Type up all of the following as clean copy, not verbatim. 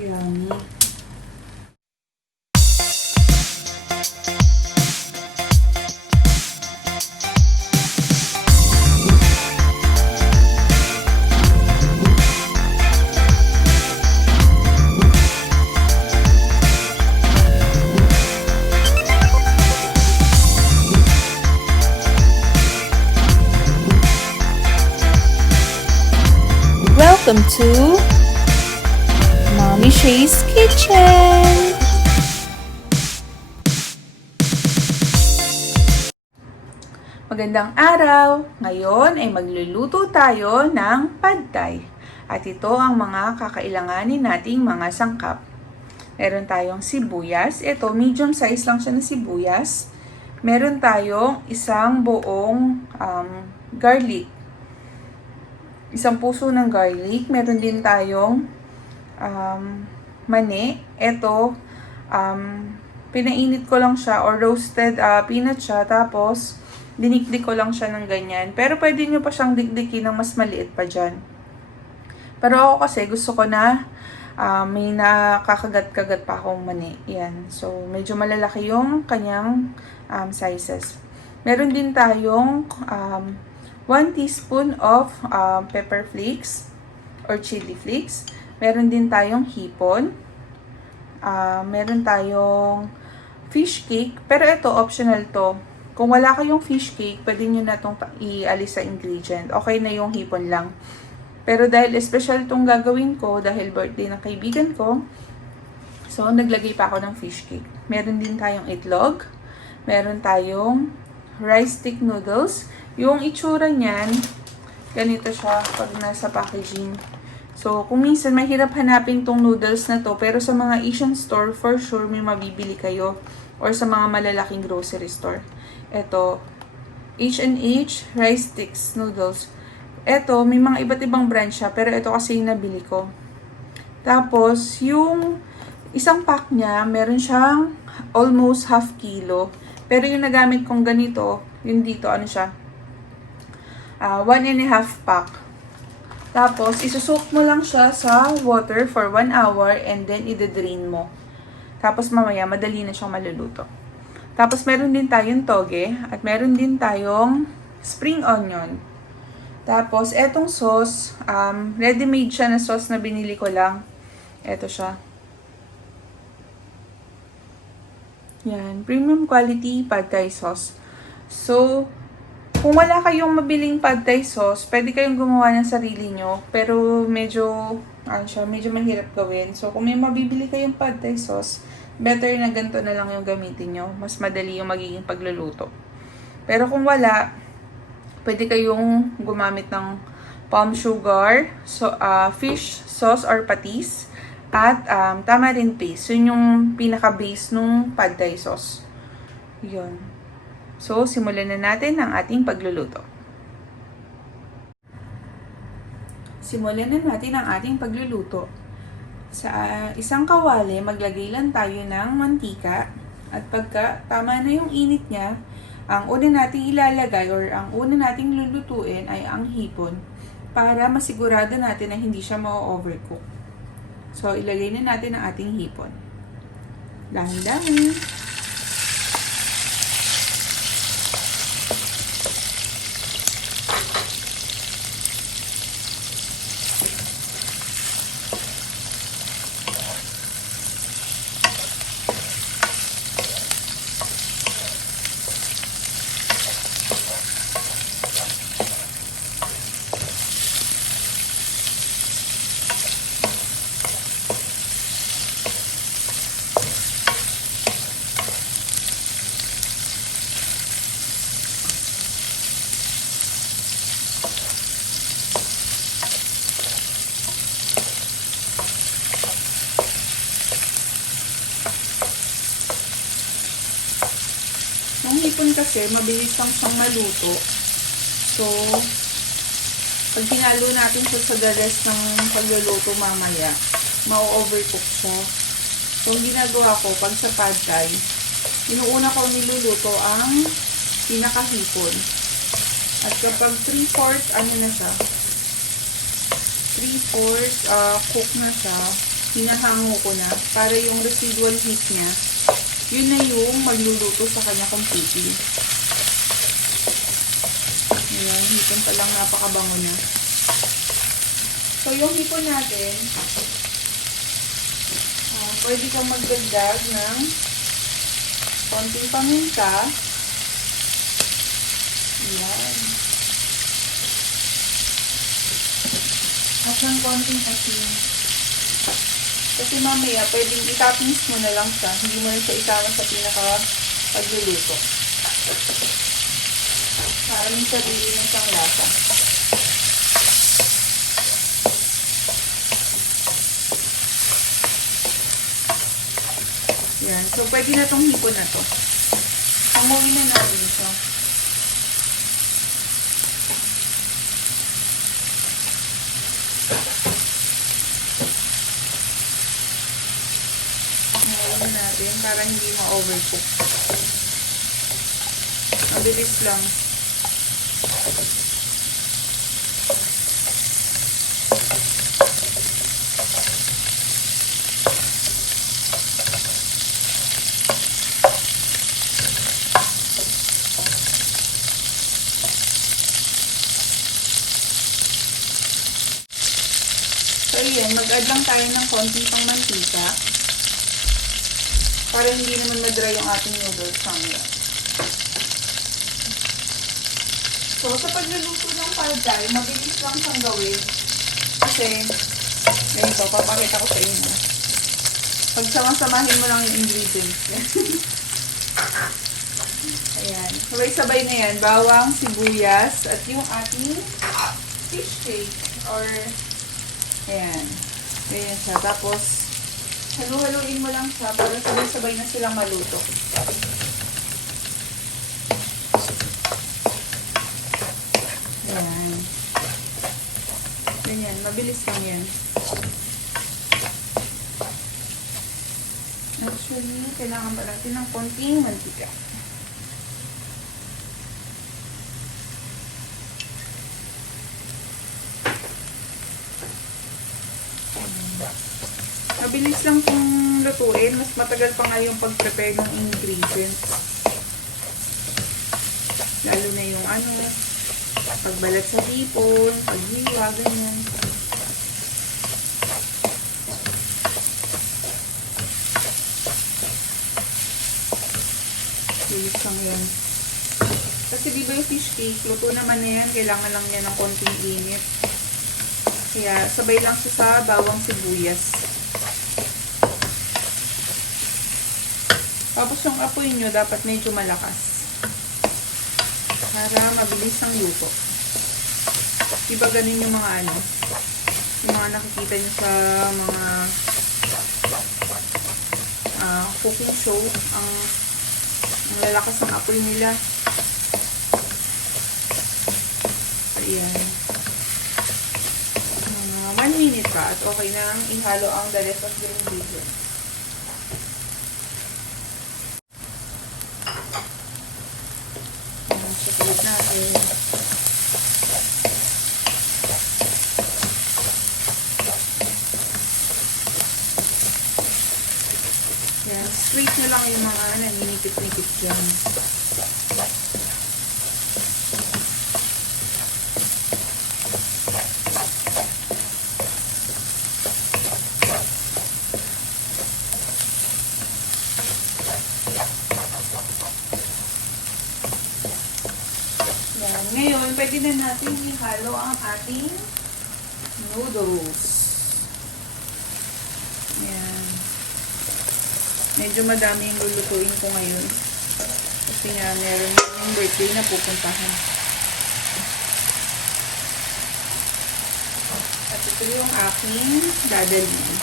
Yummy. Welcome to Mommy Shey's Kitchen! Magandang araw! Ngayon ay magluluto tayo ng pad thai. At ito ang mga kakailanganin nating mga sangkap. Meron tayong sibuyas. Ito, medium size lang siya na sibuyas. Meron tayong isang buong garlic. Isang puso ng garlic. Meron din tayong mani. Ito, pinainit ko lang siya or roasted peanut siya. Tapos, dinikdik ko lang siya ng ganyan. Pero pwede nyo pa siyang dikdikin ng mas maliit pa dyan. Pero ako kasi gusto ko na may nakakagat-kagat pa akong mani. Yan. So, medyo malalaki yung kanyang sizes. Meron din tayong 1 teaspoon of pepper flakes or chili flakes. Meron din tayong hipon. Meron tayong fish cake. Pero ito, optional to. Kung wala kayong fish cake, pwede nyo na itong ialis sa ingredient. Okay na yung hipon lang. Pero dahil special itong gagawin ko, dahil birthday ng kaibigan ko, so naglagay pa ako ng fish cake. Meron din tayong itlog. Meron tayong rice stick noodles. Yung itsura niyan, ganito siya pag nasa packaging. So, kung minsan mahirap hanapin tong noodles na to, pero sa mga Asian store, for sure may mabibili kayo. Or sa mga malalaking grocery store. Ito, H&H rice sticks noodles. Ito, may mga iba't ibang brand siya, pero ito kasi yung nabili ko. Tapos, yung isang pack niya, meron siyang almost half kilo. Pero yung nagamit kong ganito, yung dito, ano siya? 1.5 pack. Tapos, isusok mo lang siya sa water for 1 hour and then i-drain mo. Tapos, mamaya, madali na siyang maluluto. Tapos, meron din tayong toge at meron din tayong spring onion. Tapos, etong sauce, ready-made siya na sauce na binili ko lang. Eto siya. Yan, premium quality pad thai sauce. So, kung wala kayong mabiling pad thai sauce, pwede kayong gumawa ng sarili nyo. Pero medyo mahirap gawin. So, kung may mabibili kayong pad thai sauce, better na ganito na lang yung gamitin nyo. Mas madali yung magiging pagluluto. Pero kung wala, pwede kayong gumamit ng palm sugar, fish sauce or patis, at tamarind paste. Yun yung pinaka-base nung pad thai sauce. Yun. So, simulan na natin ang ating pagluluto. Simulan na natin ang ating pagluluto. Sa isang kawali, maglagay lang tayo ng mantika. At pagka tama na yung init niya, ang una nating ilalagay or ang una nating lulutuin ay ang hipon para masigurado natin na hindi siya ma-overcook. So, ilagay na natin ang ating hipon. Dahan-dahan. Yung hipon kasi, mabilis lang siyang maluto. So, pag hinalo natin siya sa the rest ng pagluluto mamaya, ma-overcook siya. So, ang ginagawa ko, pag sa pad thai, inuuna ko niluluto ang pinakahipon. At kapag 3/4, ano na siya? 3/4 cook na siya. hinahango ko na para yung residual heat niya, yun na yung magluluto sa kanya completely. Ayan, hipon pa lang, napakabango na. So, yung hipon natin, pwede kang magdagdag ng konting paminta. Ayan. At ng konting asin. Kasi mamaya, pwedeng itappings mo na lang siya. Hindi mo na siya isama sa pinaka-pagluluto. Para may sarili ng siyang lasa. Yan. So, pwede na itong hipon na to. Hanguin na natin ito. Hanguin na natin para hindi ma-overcook. Mabilis lang. So, yun. Mag-add lang tayo ng konting pang mantika para hindi naman ma-dry yung ating noodles mamaya. So, sa pagluluto ng pad thai, mabilis lang siyang gawin. Kasi, ganito, papakita ko sa inyo. Pagsama-samahin mo lang yung ingredients. Ayan. Sabay-sabay na yan. Bawang, sibuyas, at yung ating fish cake. Or, ayan. Ayan siya. Tapos, halu-haluin mo lang siya para sabay-sabay na silang maluto. Ayan. Ganyan. Mabilis lang yan. Actually, kailangan pa natin ng konting mantika. Mabilis lang kung lutuin. Mas matagal pa nga yung pag-prepare ng ingredients. Lalo na yung pagbalat sa hipon, paghiwa, ganyan. Bilis lang yan. Kasi di ba yung fish cake, luto naman na yan, kailangan lang niya ng konting init. Kaya sabay lang siya sa bawang sibuyas. Tapos yung apoy nyo dapat medyo malakas. Para mabilis ang luto. Diba ganun yung mga yung mga nakikita nyo sa mga cooking show, ang lalakas ng apoy nila. Ayan. 1 minute pa at okay na ihalo ang the rest of the ingredients. Chocolate natin. Yan, straight na lang yung mga naninipit-nipit dyan. Ngayon, pwede na natin ihalo ang ating noodles. Ayan. Medyo madami yung lulutuin ko ngayon. Kasi nga, meron yung birthday na pupuntahan. At ito yung aking dadalhin.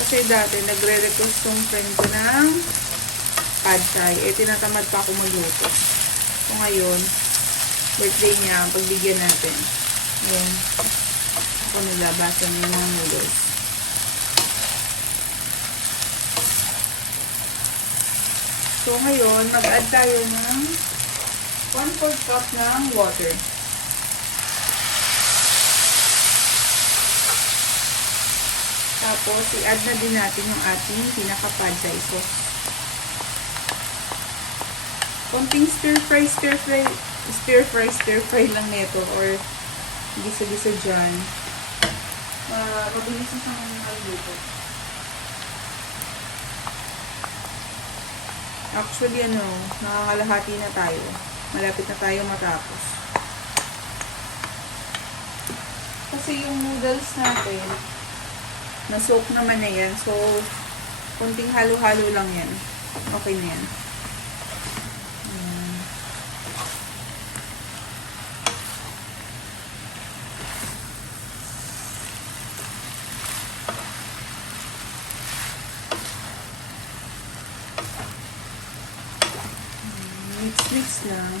Kasi dati, nagre-request yung friend ko ng pad thai. Tinatamad pa ako magluto. So, ngayon, birthday niya, pagbigyan natin. Ayan. Ako nilabasan yung mga noodles. So, ngayon, mag-add tayo ng 1/4 cup ng water. Tapos, i-add na din natin yung ating pinaka-pad thai sauce. Konting stir fry lang nito or gisa-gisa dyan. Mabilis na siyang maluto. Actually, nakakalahati na tayo. Malapit na tayo matapos. Kasi yung noodles natin, na-soak naman na yan. So, kunting halo-halo lang yan. Okay na yan. Mix lang.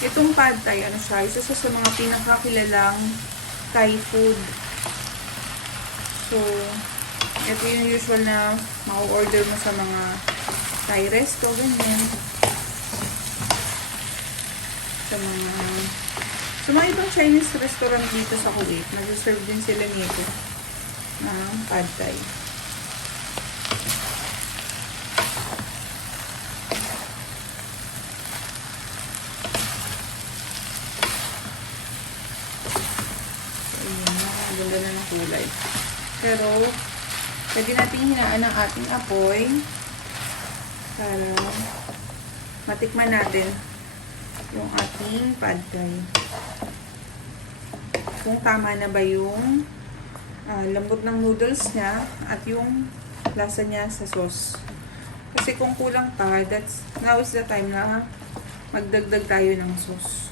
Itong pad thai, siya, isa sa mga pinakakilalang Thai food. So, ito yung usual na ma-order mo sa mga Thai resto, ganyan. Sa mga ibang Chinese restaurant dito sa Kuwait, nag-serve din sila nito ng pad thai. Ganda na ng kulay. Pero, pwede natin hinaan ang ating apoy para matikman natin yung ating pad thai. Kung tama na ba yung lambot ng noodles niya at yung lasa niya sa sauce. Kasi kung kulang pa, now is the time na magdagdag tayo ng sauce.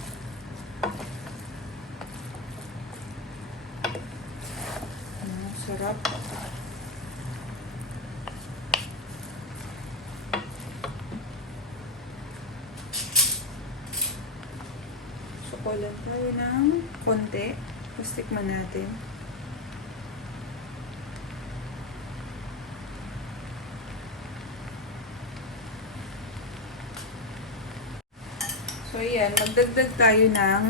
Sarap. Sukulan tayo ng konti. Tapos tikman natin. So, ayan. Magdagdag tayo ng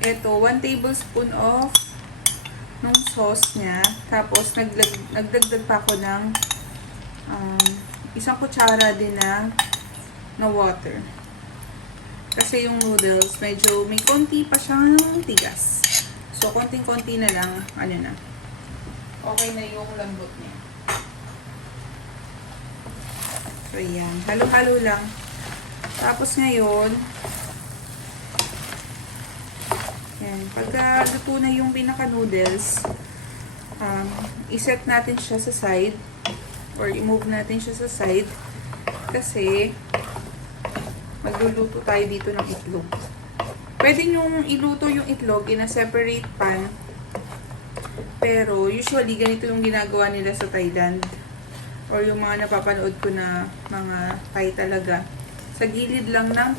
1 tablespoon of nung sauce niya. Tapos, nagdagdag pa ako ng 1 kutsara din na water. Kasi yung noodles, medyo may konti pa siyang tigas. So, konting-konti na lang, na. Okay na yung lambot niya. So, yan. Halo-halo lang. Tapos ngayon, yan. Pagka luto na yung pinaka-noodles, iset natin siya sa side or i-move natin siya sa side kasi magluluto tayo dito ng itlog. Pwede nyong iluto yung itlog in a separate pan, pero usually ganito yung ginagawa nila sa Thailand or yung mga napapanood ko na mga Thai talaga. Sa gilid lang ng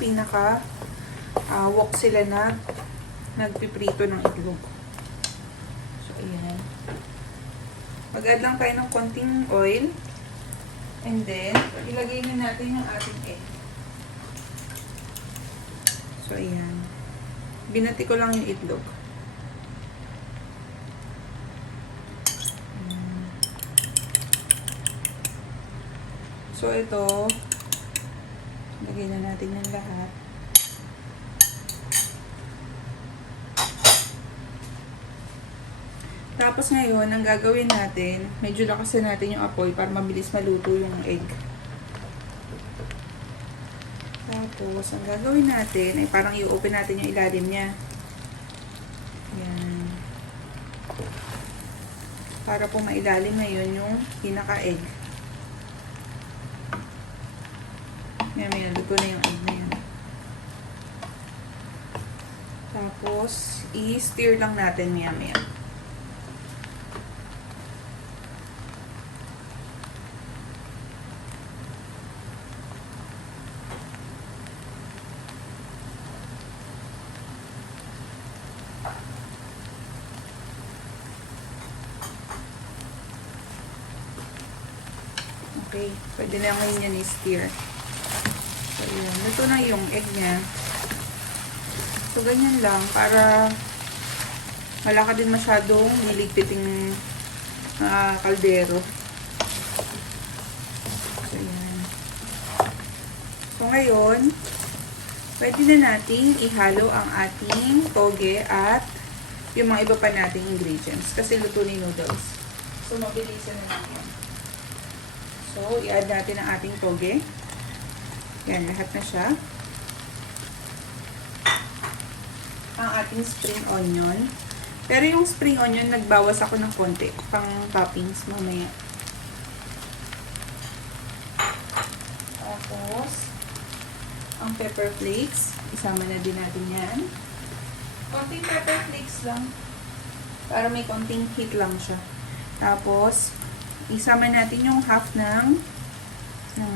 wok sila na nagpiprito ng itlog. So, ayan. Mag-add lang tayo ng konting oil. And then, ilagay na natin yung ating egg. So, ayan. Binati ko lang yung itlog. So, ito, lagay na natin yung lahat. Tapos ngayon, ang gagawin natin, medyo lakasin natin yung apoy para mabilis maluto yung egg. Tapos, ang gagawin natin ay parang i-open natin yung ilalim niya. Yan. Para po mailalim ngayon yung pinaka-egg. Yan, may naluto na yung egg na yan. Tapos, i-stir lang natin maya-maya. Okay, pwede na ngayon yan i-stir. So, yun. Luto na yung egg niya. So, ganyan lang para wala ka din masyadong niligpiting kaldero. So, yan. So, ngayon, pwede na nating ihalo ang ating toge at yung mga iba pa nating ingredients. Kasi luto ni noodles. So, mabilisan na lang yan. So, i-add natin ang ating toge. Yan, lahat na siya. Ang ating spring onion. Pero yung spring onion, nagbawas ako ng konti. Pang toppings mamaya. Tapos, ang pepper flakes. Isama na din natin yan. Konting pepper flakes lang. Para may konting heat lang siya. Tapos, isama natin yung half ng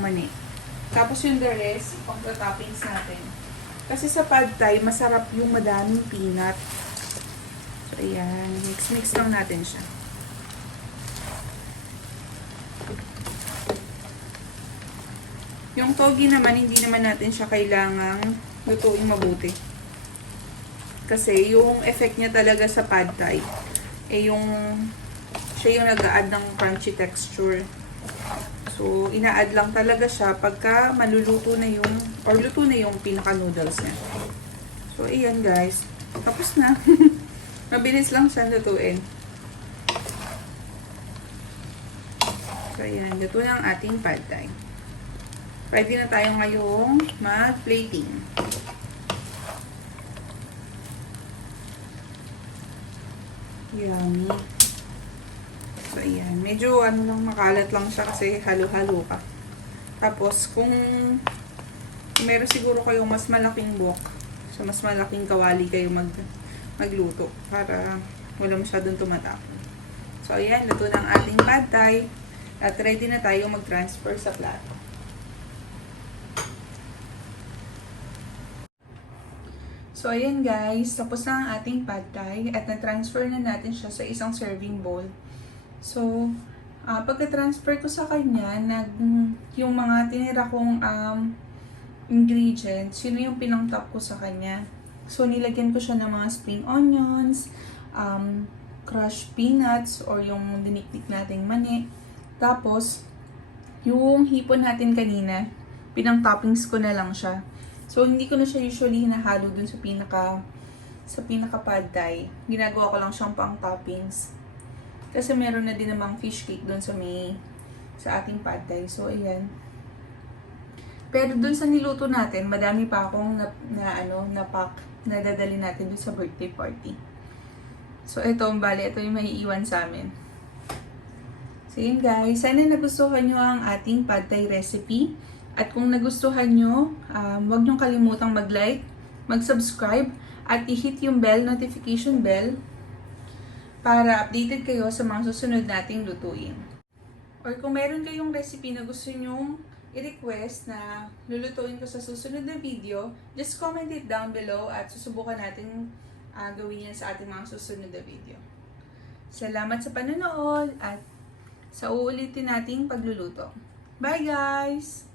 mani. Tapos yung the rest, pang-toppings natin. Kasi sa pad thai, masarap yung madaming peanut. So, ayan. Mix-mix lang natin siya. Yung togi naman, hindi naman natin siya kailangang lutuin mabuti. Kasi yung effect niya talaga sa pad thai, siya yung nag-a-add ng crunchy texture. So, ina-add lang talaga siya pagka maluluto na yung, or luto na yung pinaka-noodles niya. So, ayan guys. Tapos na. Mabilis lang siya lutuin. So, ayan. Luto na ang ating pad thai. Pwede na tayo ngayong mag-plating. Yummy. So, ayan. Medyo makalat lang siya kasi halo-halo ka. Tapos, kung meron siguro kayong mas malaking wok, so mas malaking kawali kayo magluto para wala masyadong tumatapon. So, ayan. Luto ng ating pad thai. At ready na tayo mag-transfer sa plato. So, ayan guys. Tapos na ang ating pad thai. At na-transfer na natin siya sa isang serving bowl. So, pagka-transfer ko sa kanya, yung mga tinira kong ingredients, yun yung pinang-top ko sa kanya. So, nilagyan ko siya ng mga spring onions, crushed peanuts, or yung dinikdik nating mani. Tapos, yung hipon natin kanina, pinang-toppings ko na lang siya. So, hindi ko na siya usually hinahalo dun sa pinaka pad thai. Ginagawa ko lang siyang pang-toppings. Kasi meron na din namang fish cake doon sa ating pad thai. So, ayan. Pero doon sa niluto natin, madami pa akong na-pack na dadali natin doon sa birthday party. So, ito yung maiiwan sa amin. So, yun guys. Sana nagustuhan nyo ang ating pad thai recipe. At kung nagustuhan nyo, huwag nyo kalimutang mag-like, mag-subscribe, at i-hit yung notification bell para updated kayo sa mga susunod nating lutuin. Or kung meron kayong recipe na gusto nyong i-request na lulutuin ko sa susunod na video, just comment it down below at susubukan natin gawin yan sa ating mga susunod na video. Salamat sa panonood at sa uulitin nating pagluluto. Bye guys!